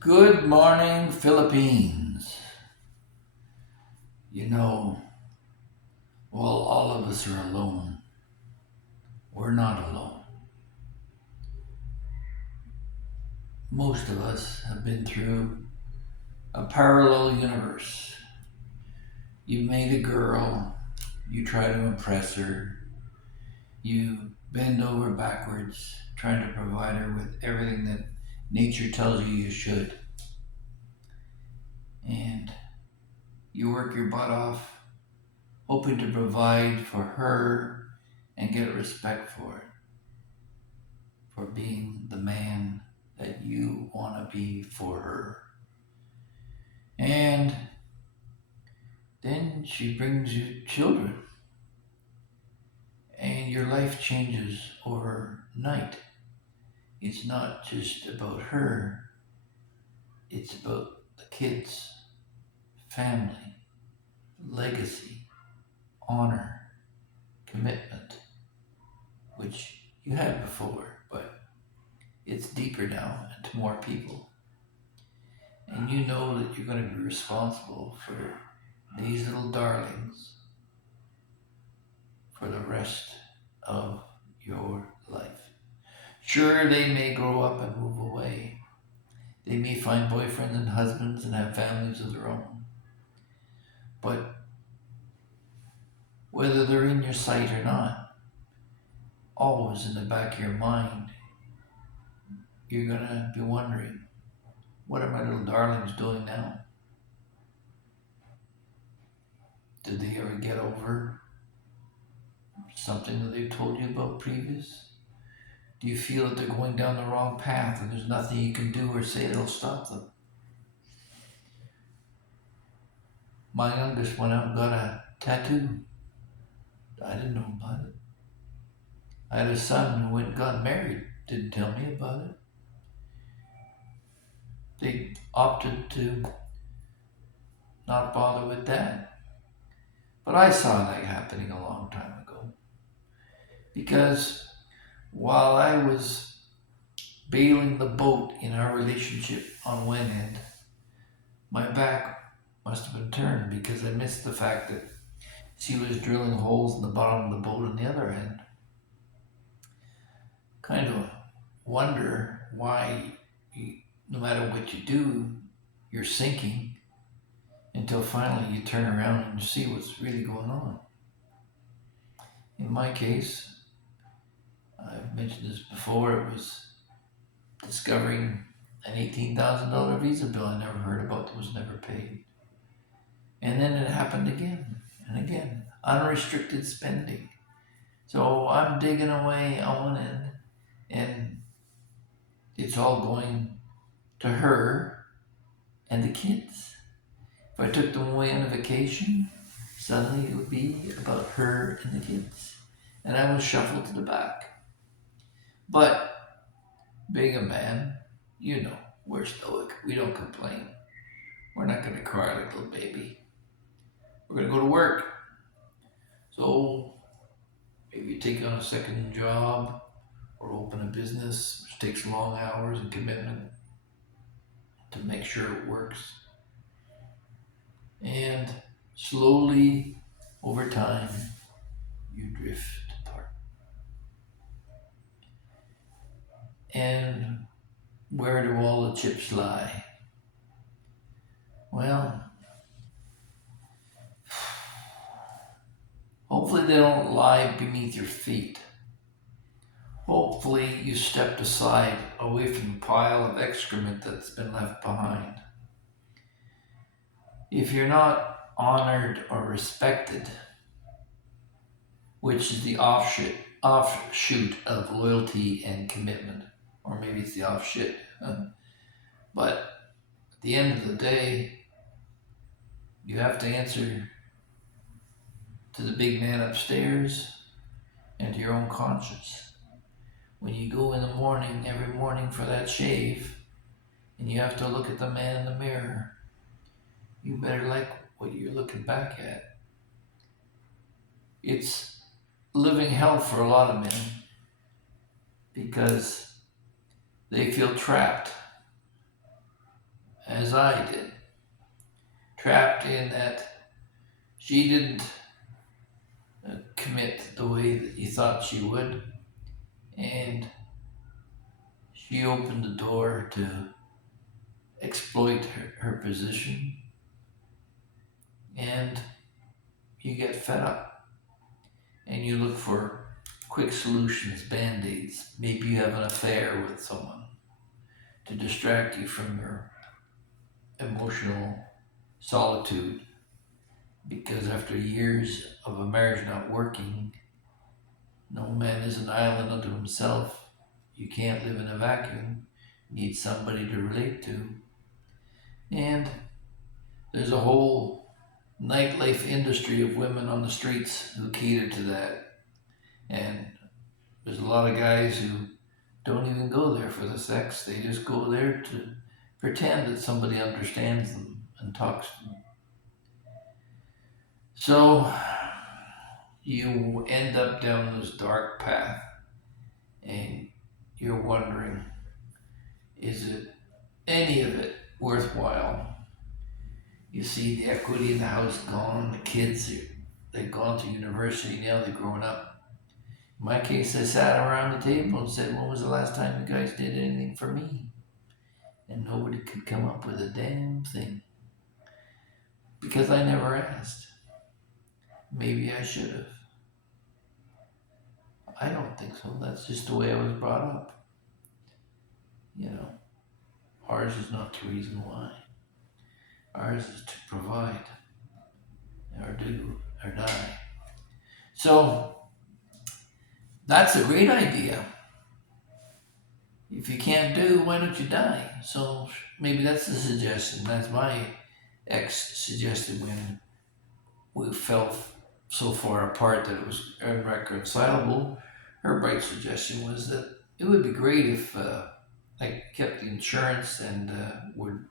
Good morning, Philippines. While all of us are alone, we're not alone. Most of us have been through a parallel universe. You meet a girl, you try to impress her, you bend over backwards trying to provide her with everything that nature tells you should, and you work your butt off hoping to provide for her and get respect for it, for being the man that you want to be for her. And then she brings you children, and your life changes overnight. It's not just about her, it's about the kids, family, legacy, honor, commitment, which you had before, but it's deeper now and to more people. And you know that you're going to be responsible for these little darlings for the rest of your life. Sure, they may grow up and move away. They may find boyfriends and husbands and have families of their own. But whether they're in your sight or not, always in the back of your mind, you're going to be wondering, what are my little darlings doing now? Did they ever get over something that they told you about previous? Do you feel that they're going down the wrong path and there's nothing you can do or say that'll stop them? My youngest went out and got a tattoo. I didn't know about it. I had a son who went and got married. Didn't tell me about it. They opted to not bother with that. But I saw that happening a long time ago. Because while I was bailing the boat in our relationship on one end, my back must have been turned because I missed the fact that she was drilling holes in the bottom of the boat on the other end. Kind of wonder why, no matter what you do, you're sinking until finally you turn around and you see what's really going on. In my case, I've mentioned this before, it was discovering an $18,000 visa bill I never heard about that was never paid. And then it happened again and again. Unrestricted spending. So I'm digging away on one end, and it's all going to her and the kids. If I took them away on a vacation, suddenly it would be about her and the kids. And I was shuffled to the back. But being a man, we're stoic. We don't complain. We're not going to cry like a little baby. We're going to go to work. So maybe take on a second job or open a business, which takes long hours and commitment to make sure it works. And slowly, over time, you drift apart. And where do all the chips lie? Well, hopefully they don't lie beneath your feet. Hopefully you stepped aside away from the pile of excrement that's been left behind. If you're not honored or respected, which is the offshoot of loyalty and commitment, or maybe it's the offshoot, but at the end of the day, you have to answer to the big man upstairs and to your own conscience. When you go in the morning, every morning for that shave, and you have to look at the man in the mirror, you better like what you're looking back at. It's living hell for a lot of men because they feel trapped as I did, trapped in that she didn't commit the way that you thought she would, and she opened the door to exploit her position, and you get fed up and you look for quick solutions, band-aids. Maybe you have an affair with someone to distract you from your emotional solitude, because after years of a marriage not working, no man is an island unto himself. You can't live in a vacuum. You need somebody to relate to. And there's a whole nightlife industry of women on the streets who cater to that. And there's a lot of guys who don't even go there for the sex. They just go there to pretend that somebody understands them and talks to them. So you end up down this dark path and you're wondering, is it any of it worthwhile? You see the equity in the house gone, the kids, they've gone to university now, they've grown up. In my case, I sat around the table and said, when was the last time you guys did anything for me? And nobody could come up with a damn thing. Because I never asked. Maybe I should have. I don't think so. That's just the way I was brought up. You know, ours is not the reason why. Ours is to provide, or do, or die. So, that's a great idea. If you can't do, why don't you die? So, maybe that's the suggestion. That's my ex suggested when we fell so far apart that it was irreconcilable. Her bright suggestion was that it would be great if I kept the insurance and would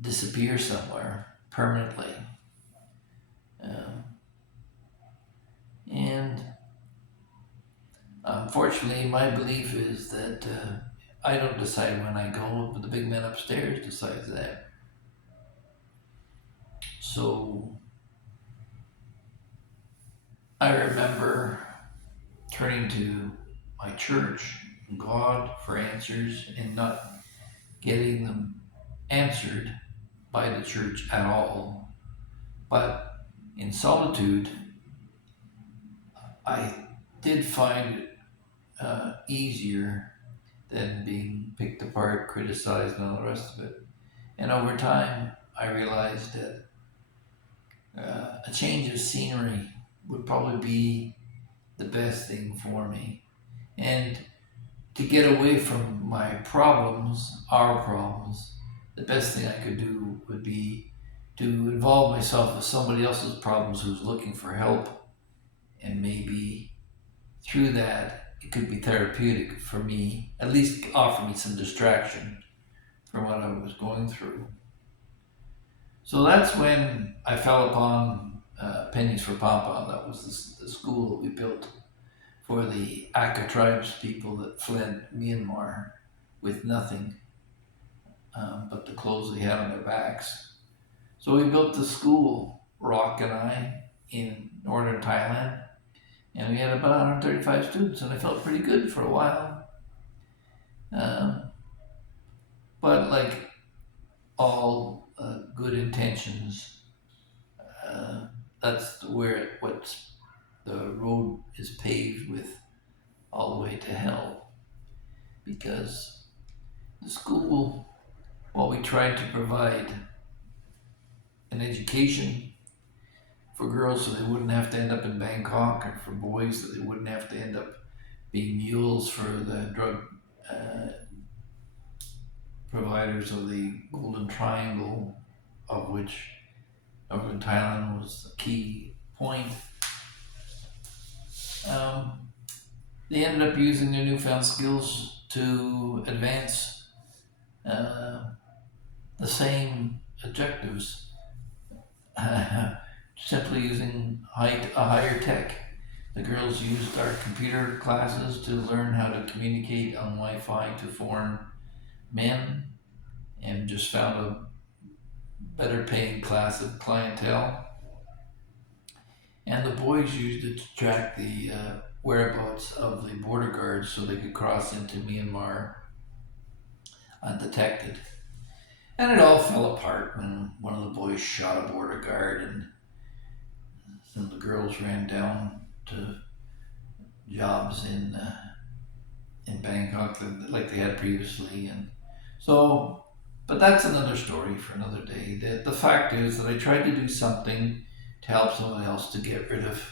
disappear somewhere permanently. And unfortunately, my belief is that I don't decide when I go, but the big man upstairs decides that. So I remember turning to my church and God for answers and not getting them answered by the church at all. But in solitude, I did find it easier than being picked apart, criticized, and all the rest of it. And over time, I realized that a change of scenery would probably be the best thing for me. And to get away from my problems, our problems, the best thing I could do would be to involve myself with somebody else's problems who's looking for help, and maybe through that it could be therapeutic for me, at least offer me some distraction from what I was going through. So that's when I fell upon Pennies for Pom-Pom. That was the school that we built for the Aka tribes people that fled Myanmar with nothing but the clothes they had on their backs. So we built the school, Rock and I, in northern Thailand, and we had about 135 students, and I felt pretty good for a while. But like all good intentions, that's where the road is paved with all the way to hell. Because the school, while we tried to provide an education for girls so they wouldn't have to end up in Bangkok, and for boys so they wouldn't have to end up being mules for the drug providers of the Golden Triangle, of which Northern Thailand was the key point. They ended up using their newfound skills to advance the same objectives, simply using a higher tech. The girls used our computer classes to learn how to communicate on Wi-Fi to foreign men, and just found a better paying class of clientele. And the boys used it to track the whereabouts of the border guards so they could cross into Myanmar undetected. And it all fell apart when one of the boys shot a border guard, and some of the girls ran down to jobs in Bangkok like they had previously. And so, but that's another story for another day. The fact is that I tried to do something to help someone else to get rid of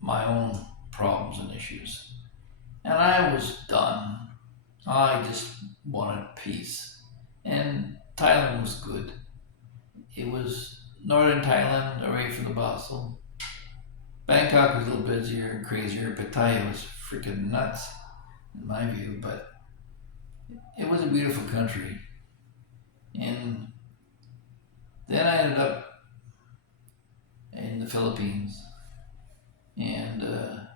my own problems and issues. And I was done. I just wanted peace. And Thailand was good. It was northern Thailand, away from the bustle. Bangkok was a little busier and crazier. Pattaya was freaking nuts, in my view, but it was a beautiful country. And then I ended up in the Philippines, and a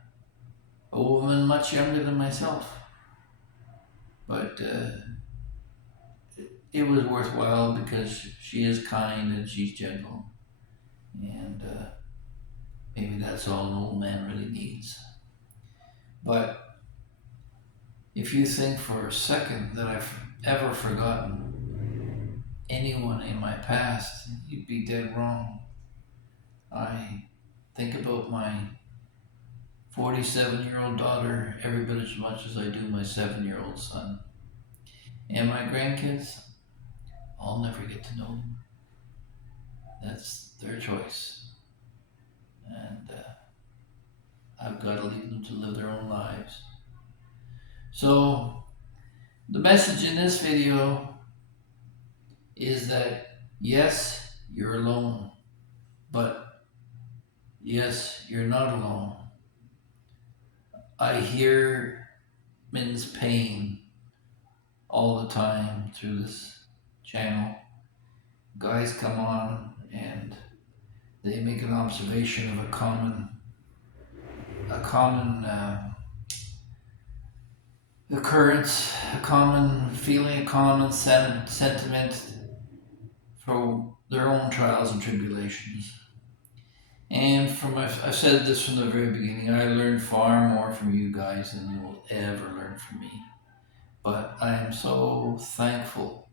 woman much younger than myself. But it was worthwhile because she is kind and she's gentle, and maybe that's all an old man really needs. But if you think for a second that I've ever forgotten anyone in my past, you'd be dead wrong. I think about my 47-year-old daughter every bit as much as I do my 7-year-old son. And my grandkids, I'll never get to know them. That's their choice. And I've got to leave them to live their own lives. So, the message in this video is that yes, you're alone, but yes, you're not alone. I hear men's pain all the time through this channel. Guys come on and they make an observation of a common occurrence, a common feeling, a common sentiment for their own trials and tribulations. And I've said this from the very beginning, I learned far more from you guys than you will ever learn from me. But I am so thankful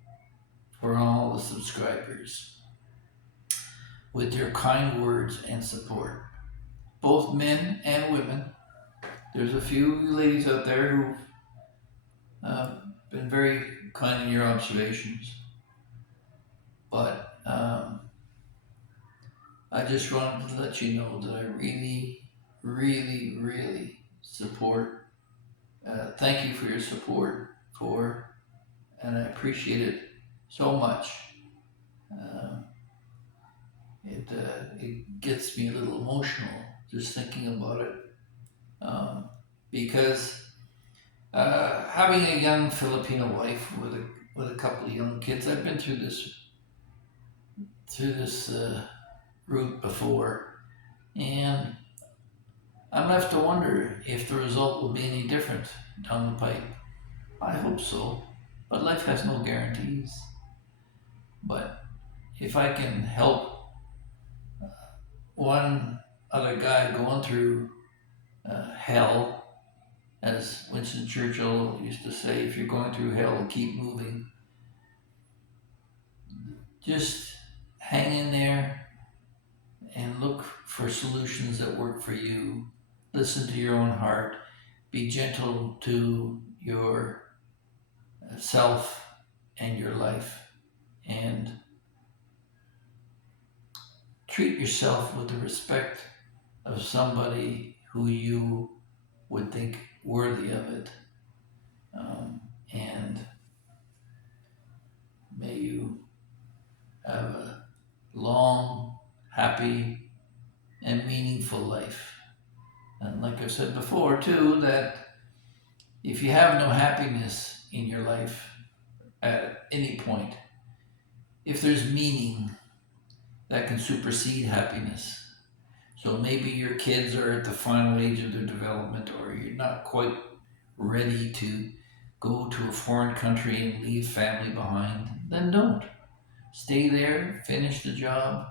for all the subscribers with your kind words and support, both men and women. There's a few ladies out there who've been very kind in your observations, but I just wanted to let you know that I really, really, really support. Thank you for your support and I appreciate it so much. It gets me a little emotional just thinking about it, because having a young Filipino wife with a couple of young kids, I've been through this route before, and I'm left to wonder if the result will be any different down the pipe. I hope so, but life has no guarantees. But if I can help one other guy going through hell, as Winston Churchill used to say, if you're going through hell, keep moving. Just hang in there and look for solutions that work for you. Listen to your own heart. Be gentle to your self and your life. And treat yourself with the respect of somebody who you would think worthy of it. And may you have a long, happy, and meaningful life. And like I've said before, too, that if you have no happiness in your life at any point, if there's meaning, that can supersede happiness. So maybe your kids are at the final age of their development, or you're not quite ready to go to a foreign country and leave family behind, then don't. Stay there, finish the job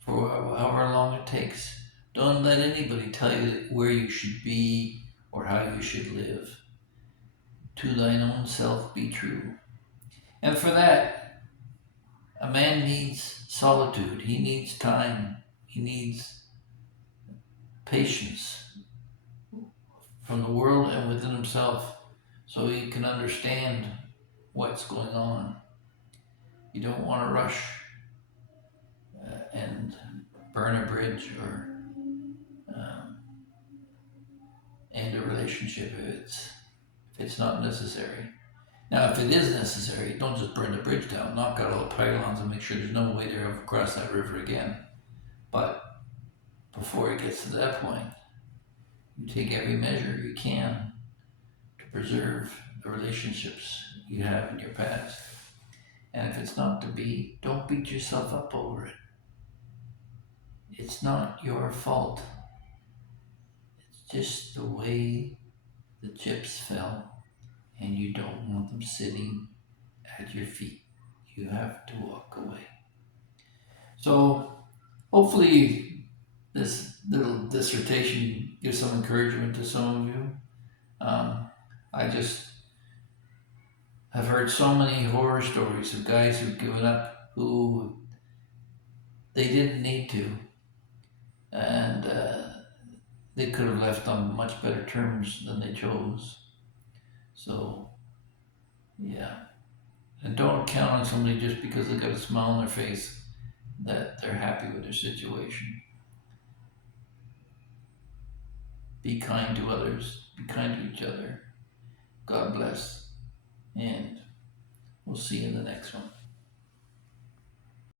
for however long it takes. Don't let anybody tell you where you should be or how you should live. To thine own self be true. And for that, a man needs solitude. He needs time. He needs patience from the world and within himself so he can understand what's going on. You don't want to rush and burn a bridge or end a relationship if it's not necessary. Now, if it is necessary, don't just burn the bridge down. Knock out all the pylons and make sure there's no way to ever cross that river again. But before it gets to that point, you take every measure you can to preserve the relationships you have in your past. And if it's not to be, don't beat yourself up over it. It's not your fault. It's just the way the chips fell, and you don't want them sitting at your feet. You have to walk away. So hopefully this little dissertation gives some encouragement to some of you. I just have heard so many horror stories of guys who've given up who they didn't need to, and they could have left on much better terms than they chose. So, yeah. And don't count on somebody just because they got a smile on their face that they're happy with their situation. Be kind to others. Be kind to each other. God bless. And we'll see you in the next one.